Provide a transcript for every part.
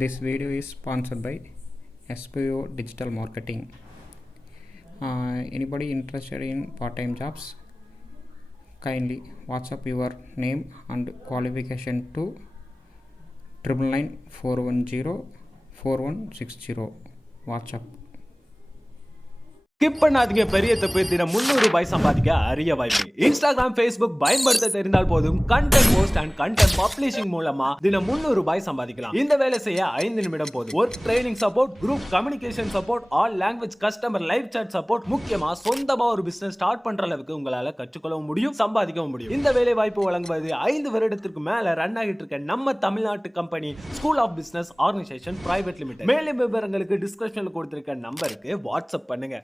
This video is sponsored by SPO Digital Marketing. Anybody interested in part-time jobs? Kindly WhatsApp your name and qualification to 999-410-4160. WhatsApp. Skip பண்ணாதீங்க. பெரிய தப்பு. தினம் 300 ரூபாய் சம்பாதிக்க அரிய வாய்ப்பு. இன்ஸ்டாகிராம், ஃபேஸ்புக் பயன்படுத்த தெரிந்தால் போதும் content post and content publishing மூலமா தினம் 300 ரூபாய் சம்பாதிக்கலாம். இந்த வேலை செய்ய 5 நிமிடம் போதும். Work training support, group communication support, all language customer live chat support, முக்கியமா சொந்தமா ஒரு பிசினஸ் ஸ்டார்ட் பண்ற அளவுக்கு உங்களால கற்றுக்கொள்ளவும் முடியும், சம்பாதிக்கவும் முடியும். இந்த வேலை வாய்ப்பு வழங்குவது 5 வருடத்திற்கு மேல ரன் ஆகிட்டு இருக்க நம்ம தமிழ்நாட்டு company school of business organization private limited. மேலும் விவரங்களுக்கு டிஸ்கிரிப்ஷன்ல கொடுத்திருக்க நம்பருக்கு வாட்ஸ்அப் பண்ணுங்க.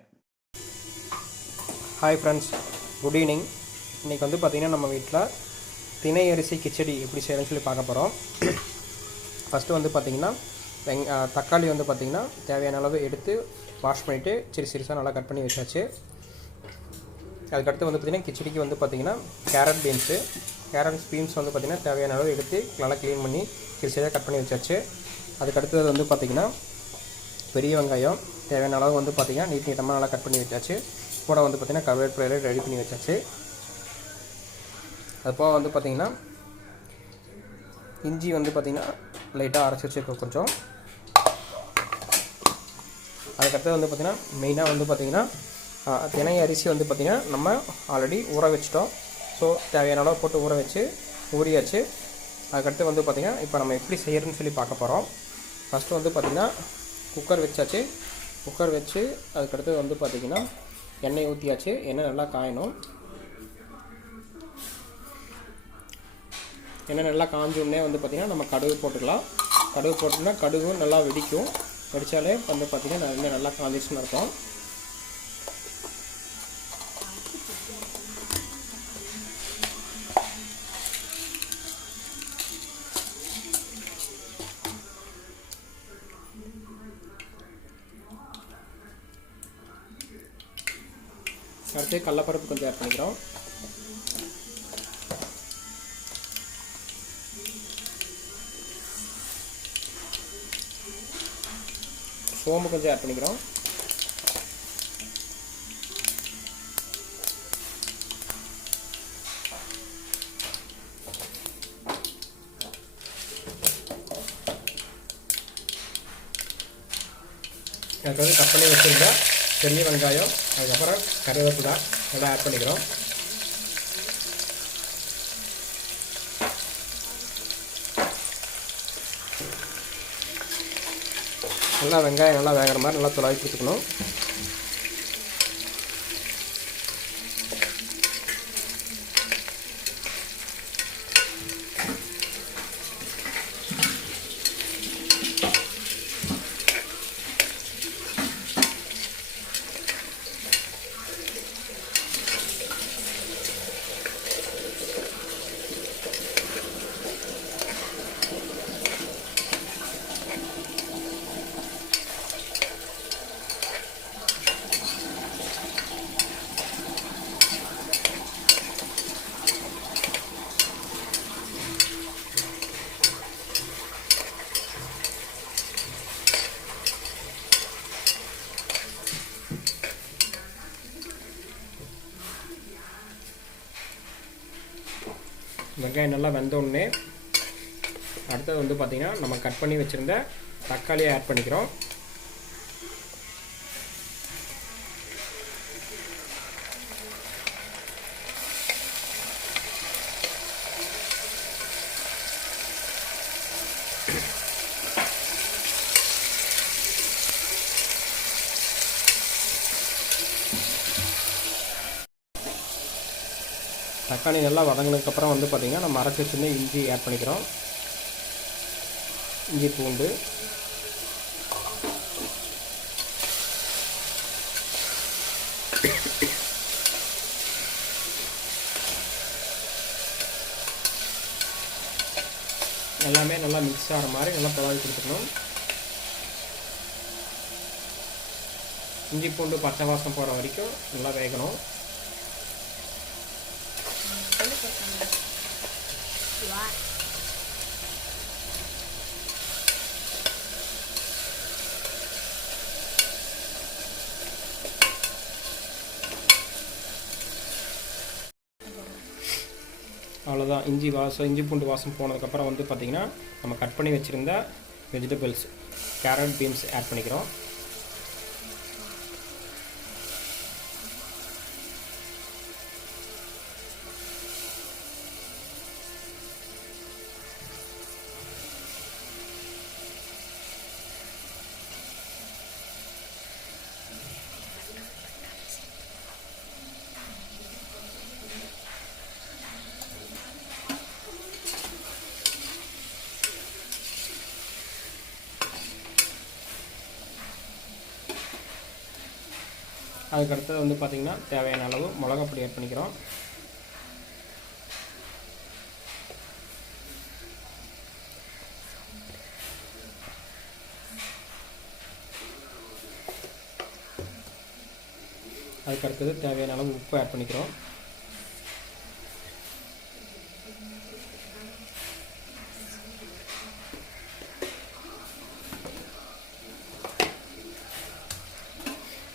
Hi friends, good evening. இன்றைக்கி வந்து பார்த்திங்கன்னா நம்ம வீட்டில் தினை அரிசி கிச்சடி எப்படி செய்யணும்னு சொல்லி பார்க்க போகிறோம். ஃபஸ்ட்டு வந்து பார்த்திங்கன்னா தக்காளி வந்து பார்த்திங்கன்னா தேவையான அளவு எடுத்து வாஷ் பண்ணிவிட்டு சிறுசாக நல்லா கட் பண்ணி வச்சாச்சு. அதுக்கடுத்து வந்து பார்த்திங்கன்னா கிச்சடிக்கு வந்து பார்த்திங்கன்னா கேரட் பீன்ஸ் வந்து பார்த்திங்கன்னா தேவையான அளவு எடுத்து நல்லா க்ளீன் பண்ணி சிறுசாக கட் பண்ணி வச்சாச்சு. அதுக்கடுத்தது வந்து பார்த்திங்கன்னா பெரிய வெங்காயம் தேவையான அளவு வந்து பார்த்திங்கன்னா நீட்டமாக நல்லா கட் பண்ணி வச்சாச்சு. கூட வந்து பார்த்திங்கன்னா கருவேப்பிலை ரெடி பண்ணி வச்சாச்சு. அதுபோக வந்து பார்த்திங்கன்னா இஞ்சி வந்து பார்த்திங்கன்னா லைட்டாக அரைச்சி வச்சுருக்கோம் கொஞ்சம். அதுக்கடுத்து வந்து பார்த்திங்கன்னா மெயினாக வந்து பார்த்திங்கன்னா தினை அரிசி வந்து பார்த்திங்கன்னா நம்ம ஆல்ரெடி ஊற வச்சிட்டோம். ஸோ தேவையான அளவு போட்டு ஊறியாச்சு. அதுக்கடுத்து வந்து பார்த்திங்கன்னா இப்போ நம்ம எப்படி செய்யறதுன்னு சொல்லி பார்க்க போகிறோம். ஃபஸ்ட்டு வந்து பார்த்திங்கன்னா குக்கர் வச்சாச்சு. குக்கர் வச்சு அதுக்கடுத்து வந்து பார்த்திங்கன்னா எண்ணெய் ஊற்றியாச்சு. எண்ணெய் நல்லா காயணும். எண்ணெய் நல்லா காஞ்சோடனே வந்து பார்த்திங்கன்னா நம்ம கடுகு போட்டுக்கலாம். கடுகு போட்டோம்னா கடுகும் நல்லா வெடிக்கும். வெடித்தாலே வந்து பார்த்திங்கன்னா எண்ணெய் நல்லா காஞ்சிச்சுன்னு இருக்கும். அடுத்து கடலப்பருப்பு கொஞ்சம் ஆட் பண்ணிக்கிறோம். சோம்பு கொஞ்சம் ஆட் பண்ணிக்கிறோம். எனக்கு வந்து கட் பண்ணி வச்சுருந்தா பெரிய வெங்காயம், அதுக்கப்புறம் கருவேப்பிலை நல்லா ஆட் பண்ணிக்கிறோம். நல்லா வெங்காயம் நல்லா வேகிற மாதிரி நல்லா துளாவி கொடுத்துக்கணும். வெங்காயம் நல்லா வெந்தோடனே அடுத்தது வந்து பார்த்திங்கன்னா நம்ம கட் பண்ணி வச்சுருந்த தக்காளியை ஆட் பண்ணிக்கிறோம். தக்காளி நல்லா வதங்கினதுக்கப்புறம் வந்து பார்த்திங்கன்னா நம்ம அரைச்சி வச்சுருந்து இஞ்சி ஆட் பண்ணிக்கிறோம். இஞ்சி பூண்டு எல்லாமே நல்லா மிக்ஸ் ஆகிற மாதிரி நல்லா கலரி கொடுத்துக்கணும். இஞ்சி பூண்டு பச்சை வாசம் போகிற வரைக்கும் நல்லா வேகணும். அவ்வளோதான். இஞ்சி பூண்டு வாசம் போனதுக்கப்புறம் வந்து பார்த்திங்கன்னா நம்ம கட் பண்ணி வச்சுருந்த வெஜிடபிள்ஸ் கேரட் பீன்ஸ் ஆட் பண்ணிக்கிறோம். அதுக்கடுத்தது வந்து பார்த்திங்கன்னா தேவையான அளவு மிளகாப்பொடி ஆட் பண்ணிக்கிறோம். அதுக்கடுத்தது தேவையான அளவு உப்பு ஆட் பண்ணிக்கிறோம்.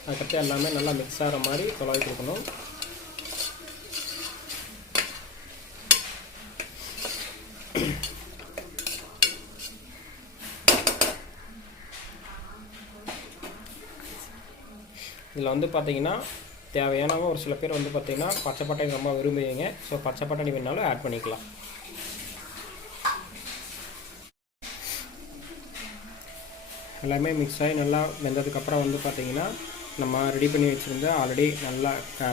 அதுக்கடுத்து எல்லாமே நல்லா மிக்ஸ் ஆகிற மாதிரி குழாய் கொடுக்கணும். இதில் வந்து பார்த்திங்கன்னா தேவையானவங்க ஒரு சில பேர் வந்து பார்த்திங்கன்னா பச்சை பட்டாணி ரொம்ப விரும்புவீங்க. ஸோ பச்சை பட்டாணி வேணாலும் ஆட் பண்ணிக்கலாம். எல்லாமே மிக்ஸ் ஆகி நல்லா வெந்ததுக்கப்புறம் வந்து பார்த்திங்கன்னா நம்ம ரெடி பண்ணி வச்சுருந்த ஆல்ரெடி நல்லா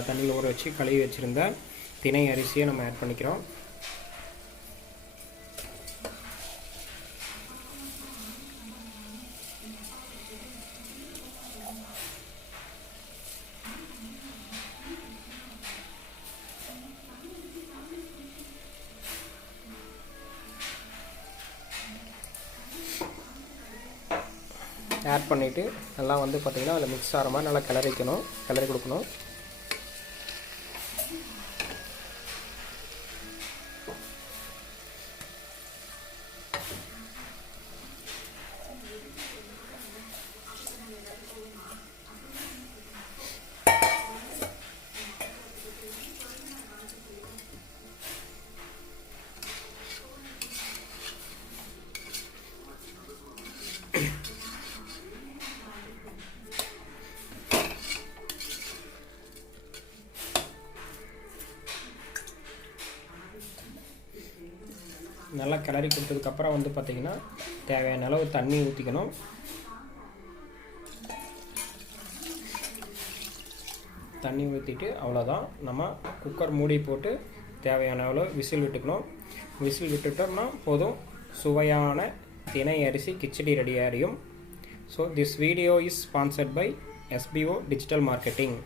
தண்ணியில் ஊற வச்சு கழுவி வச்சுருந்த திணை அரிசியை நம்ம ஆட் பண்ணிக்கிறோம். ஆட் பண்ணிவிட்டு நல்லா வந்து பார்த்திங்கன்னா அதில் மிக்ஸ் ஆகிற மாதிரி நல்லா கிளறி கொடுக்கணும். நல்லா கிளறி கொடுத்ததுக்கப்புறம் வந்து பார்த்திங்கன்னா தேவையான அளவு தண்ணி ஊற்றிக்கணும். தண்ணி ஊற்றிட்டு அவ்வளோதான். நம்ம குக்கர் மூடி போட்டு தேவையான அளவு விசில் விட்டுக்கணும். விசில் விட்டுட்டோம்னா போதும், சுவையான திணை அரிசி கிச்சடி ரெடி ஆகிடும். So this video is sponsored by SBO digital marketing.